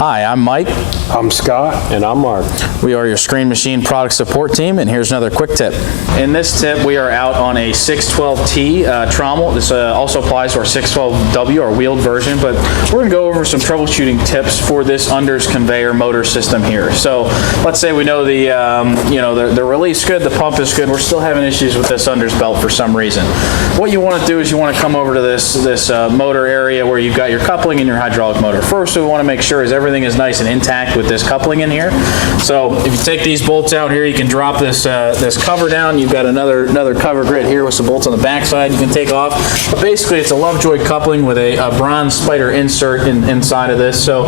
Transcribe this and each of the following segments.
Hi, I'm Mike. I'm Scott. And I'm Mark. We are your Screen Machine product support team, and here's another quick tip. In this tip, we are out on a 612T trommel. This also applies to our 612W, our wheeled version, but we're going to go over some troubleshooting tips for this unders conveyor motor system here. So let's say we know the release good, the pump is good, we're still having issues with this unders belt for some reason. What you want to do is you want to come over to this motor area where you've got your coupling and your hydraulic motor. First, we want to make sure is everything is nice and intact with this coupling in here. So if you take these bolts out here, you can drop this cover down. You've got another cover grid here with some bolts on the back side you can take off. But basically, it's a Lovejoy coupling with a bronze spider insert inside of this. So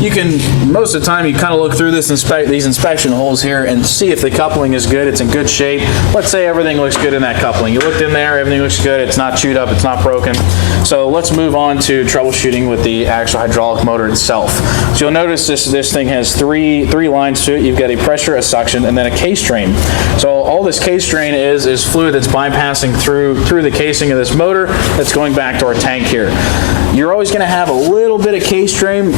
you can, most of the time, you kind of look through these inspection holes here and see if the coupling is good, it's in good shape. Let's say everything looks good in that coupling. You looked in there, everything looks good, it's not chewed up, it's not broken. So let's move on to troubleshooting with the actual hydraulic motor itself. So you'll notice this thing has three lines to it. You've got a pressure, a suction, and then a case drain. So all this case drain is fluid that's bypassing through the casing of this motor that's going back to our tank here. You're always going to have a little bit of case drain,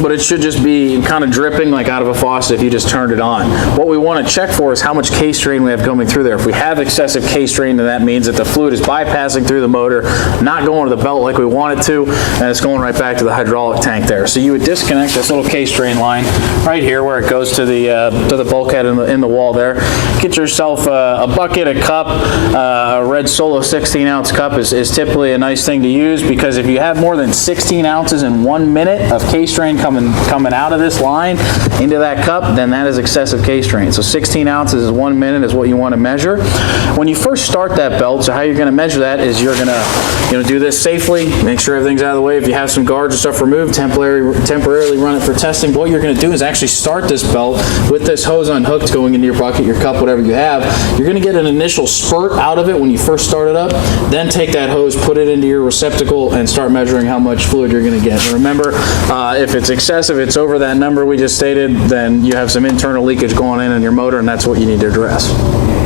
but it should just be kind of dripping like out of a faucet if you just turned it on. What we want to check for is how much case drain we have coming through there. If we have excessive case drain, then that means that the fluid is bypassing through the motor, not going to the belt like we want it to, and it's going right back to the hydraulic tank there. So you would disconnect this little case drain line right here where it goes to the bulkhead in the wall there. Get yourself a bucket, a cup, a red Solo 16-ounce cup is typically a nice thing to use, because if you have more than 16 ounces in 1 minute of case drain coming out of this line into that cup, then that is excessive case drain. So 16 ounces is 1 minute is what you want to measure. When you first start that belt, so how you're going to measure that is you're going to do this safely, make sure everything's out of the way. If you have some guards and stuff removed, temporarily run it for testing. What you're going to do is actually start this belt with this hose unhooked going into your bucket, your cup, whatever you have. You're going to get an initial spurt out of it when you first start it up, then take that hose, put it into your receptacle, and start measuring how much fluid you're going to get. And remember, if it's excessive, it's over that number we just stated, then you have some internal leakage going in your motor, and that's what you need to address.